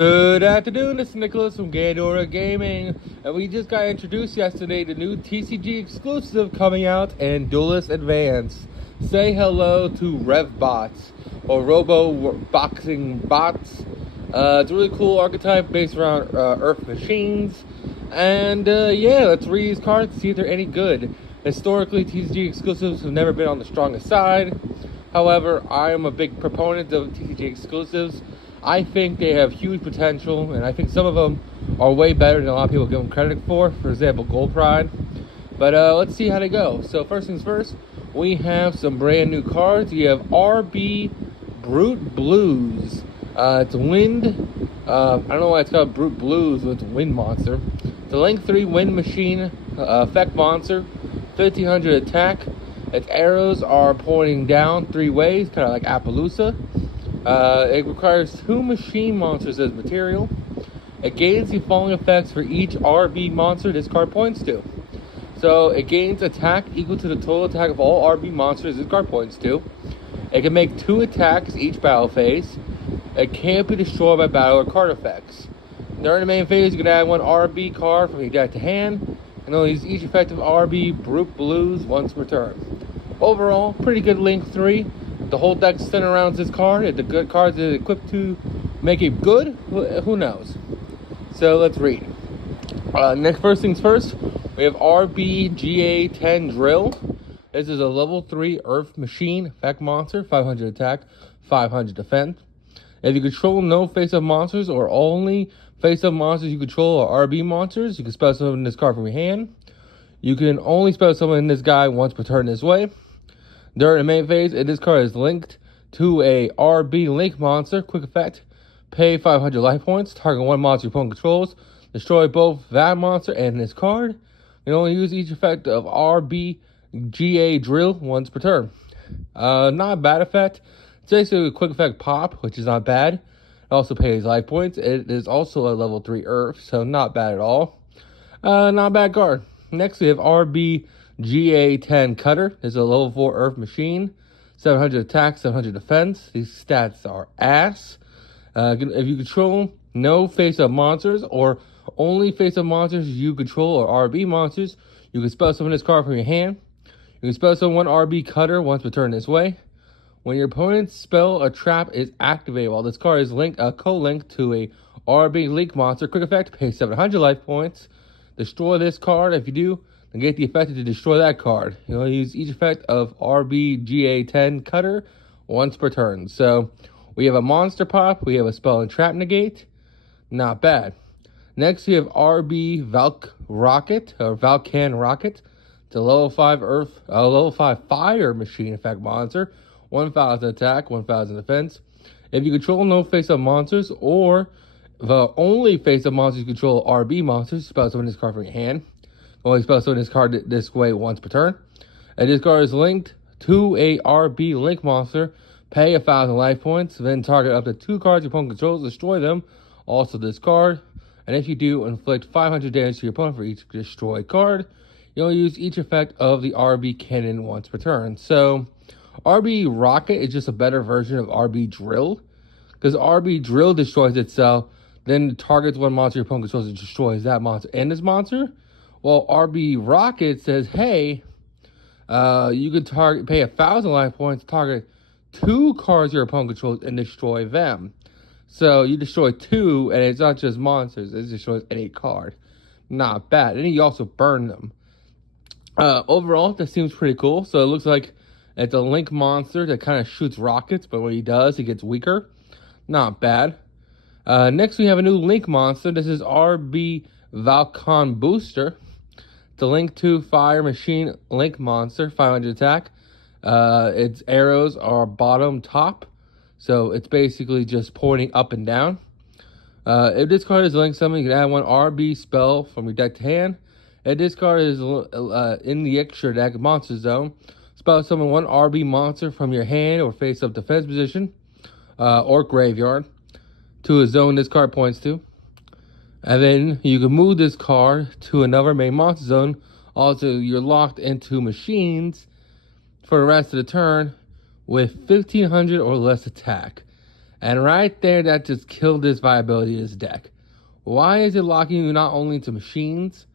Good afternoon, this is Nicholas from Gaydora Gaming, and we just got introduced yesterday to new TCG exclusive coming out in Duelist Advance. Say hello to Revbots, or Robo Boxing Bots. It's a really cool archetype based around Earth machines, and yeah, let's read these cards to see if they're any good. Historically, TCG exclusives have never been on the strongest side. However, I am a big proponent of TCG exclusives. I think they have huge potential, and I think some of them are way better than a lot of people give them credit for. For example, Gold Pride. But let's see how they go. So first things first, we have some brand new cards. You have RB Brute Blues. It's Wind. I don't know why it's called Brute Blues, but it's a Wind monster. It's a Link 3 Wind Machine effect monster. 1500 attack. Its arrows are pointing down 3 ways, kind of like Appaloosa. It requires 2 machine monsters as material. It gains the following effects for each RB monster this card points to. So it gains attack equal to the total attack of all RB monsters this card points to. It can make 2 attacks each battle phase. It can't be destroyed by battle or card effects. During the main phase, you can add 1 RB card from your deck to hand, and only use each effective RB Brute Blues once per turn. Overall, pretty good Link 3. The whole deck's centered around this card. If the good cards are equipped to make it good, who knows? So let's read. First things first, we have RBGA10 Drill. This is a level 3 Earth Machine effect monster, 500 attack, 500 defense. If you control no face-up monsters or only face-up monsters you control are RB monsters, you can spell summon this card from your hand. You can only spell summon this guy once per turn this way. During the main phase, this card is linked to a RB Link monster. Quick effect, pay 500 life points, target 1 monster your opponent controls, destroy both that monster and this card. You can only use each effect of RBGA Drill once per turn. Not a bad effect. It's basically a quick effect pop, which is not bad. It also pays life points. It is also a level 3 Earth, so not bad at all. Not a bad card. Next, we have RBGA10 Cutter. This is a level 4 Earth Machine. 700 attack, 700 defense. These stats are ass. If you control no face-up monsters or only face-up monsters you control or RB monsters, you can spell summon this card from your hand. You can spell summon 1 RB Cutter once per turn this way. When your opponent's spell or trap is activated while this card is co-linked to a RB Link monster, quick effect, pay 700 life points. Destroy this card. If you do, then get the effect to destroy that card. You'll use each effect of RBGA10 Cutter once per turn. So we have a monster pop. We have a spell and trap negate. Not bad. Next, we have RB Valk Rocket or Valkan Rocket. It's a level 5 level 5 fire machine effect monster. 1,000 attack, 1,000 defense. If you control no face-up monsters or the only face-up monsters you control RB monsters, spell summon this card from your hand. Only spell summon this card this way once per turn. And this card is linked to a RB Link monster. Pay 1,000 life points. Then target up to 2 cards your opponent controls. Destroy them. Also this card. And if you do, inflict 500 damage to your opponent for each destroyed card. You'll use each effect of the RB Cannon once per turn. So RB Rocket is just a better version of RB Drill. Because RB Drill destroys itself, then targets 1 monster your opponent controls and destroys that monster and this monster. While RB Rocket says, hey, you can pay 1,000 life points, target 2 cards your opponent controls and destroy them. So you destroy 2, and it's not just monsters, it destroys any card. Not bad. And you also burn them. Overall, that seems pretty cool. So it looks like it's a Link monster that kind of shoots rockets, but when he does, he gets weaker. Not bad. Next, we have a new Link monster. This is RB Valkan Booster. It's a Link 2 Fire Machine Link monster, 500 attack. Its arrows are bottom top, so it's basically just pointing up and down. If this card is linked summon, you can add 1 RB spell from your deck to hand. If this card is in the extra deck monster zone, spell summon 1 RB monster from your hand or face-up defense position or graveyard to a zone this card points to. And then you can move this card to another main monster zone. Also, you're locked into machines for the rest of the turn with 1,500 or less attack. And right there, that just killed this viability of this deck. Why is it locking you not only into machines,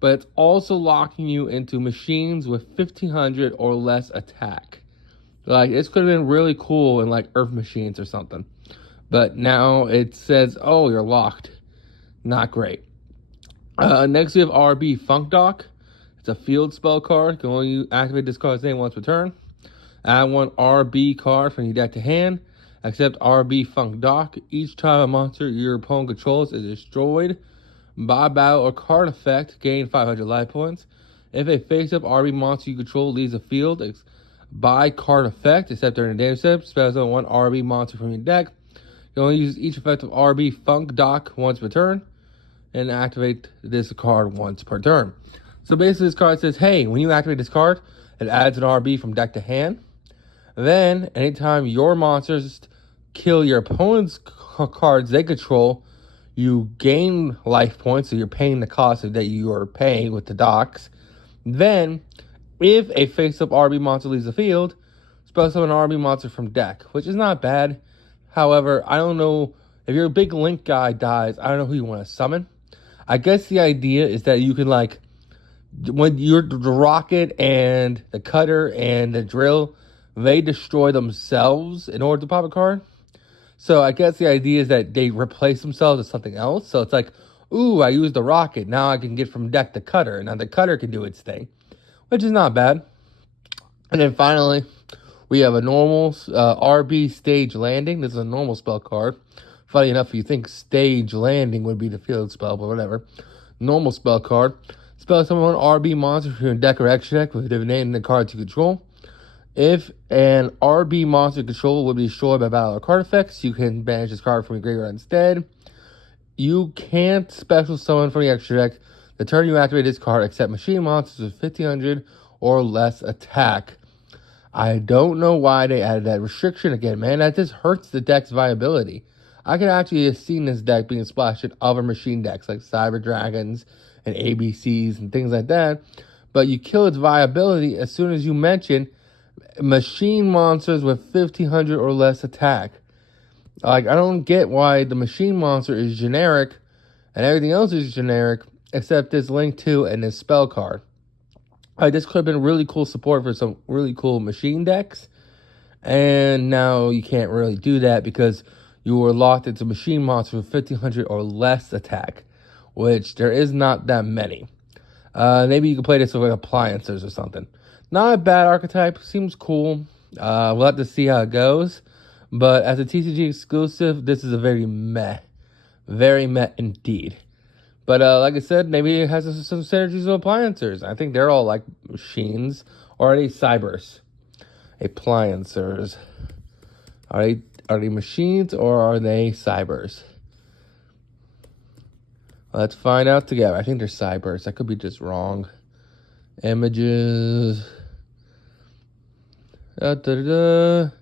but it's also locking you into machines with 1500 or less attack? Like, this could have been really cool in like Earth machines or something. But now it says, oh, you're locked. Not great. Next we have RB Funk Dock. It's a field spell card. You can only activate this card's name once per turn. Add one RB card from your deck to hand. Except RB Funk Dock. Each time a monster your opponent controls is destroyed by battle or card effect, gain 500 life points. If a face-up RB monster you control leaves the field by card effect, except during the damage step, spells on one RB monster from your deck. You can only use each effect of RB Funk Dock once per turn, and activate this card once per turn. So basically this card says, hey, when you activate this card, it adds an RB from deck to hand. Then, anytime your monsters kill your opponent's cards they control, you gain life points, so you're paying the cost that you are paying with the docks. Then, if a face-up RB monster leaves the field, spell summon an RB monster from deck, which is not bad. However, I don't know, if your big Link guy dies, I don't know who you want to summon. I guess the idea is that you can, like, when you're the rocket and the cutter and the drill, they destroy themselves in order to pop a card. So I guess the idea is that they replace themselves with something else. So it's like, ooh, I used the rocket. Now I can get from deck the cutter. Now the cutter can do its thing, which is not bad. And then finally, we have a normal RB Stage Landing. This is a normal spell card. Funny enough, you think Stage Landing would be the field spell, but whatever. Normal spell card. Spell summon one RB monster from your deck or extra deck with the name and the cards you control. If an RB monster control will be destroyed by battle or card effects, you can banish this card from your graveyard instead. You can't special summon from your extra deck the turn you activate this card except machine monsters with 1500 or less attack. I don't know why they added that restriction again, man. That just hurts the deck's viability. I could actually have seen this deck being splashed in other machine decks like Cyber Dragons and ABCs and things like that. But you kill its viability as soon as you mention machine monsters with 1500 or less attack. Like, I don't get why the machine monster is generic and everything else is generic except this Link 2 and this spell card. This could have been really cool support for some really cool machine decks. And now you can't really do that because you were locked into machine monsters with 1500 or less attack, which there is not that many. Maybe you can play this with like Appliancers or something. Not a bad archetype. Seems cool. We'll have to see how it goes. But as a TCG exclusive, this is a very meh. Very meh indeed. But like I said, maybe it has some synergies with Appliancers. I think they're all like machines. Or are they cybers? Appliancers. Are they machines or are they cybers? Let's find out together. I think they're cybers. I could be just wrong. Images. Oh, the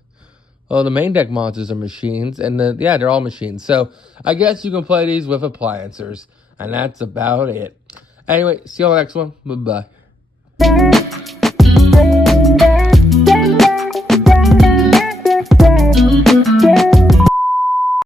main deck monsters are machines. And yeah, they're all machines. So I guess you can play these with Appliancers. And that's about it. Anyway, see you on the next one. Bye-bye.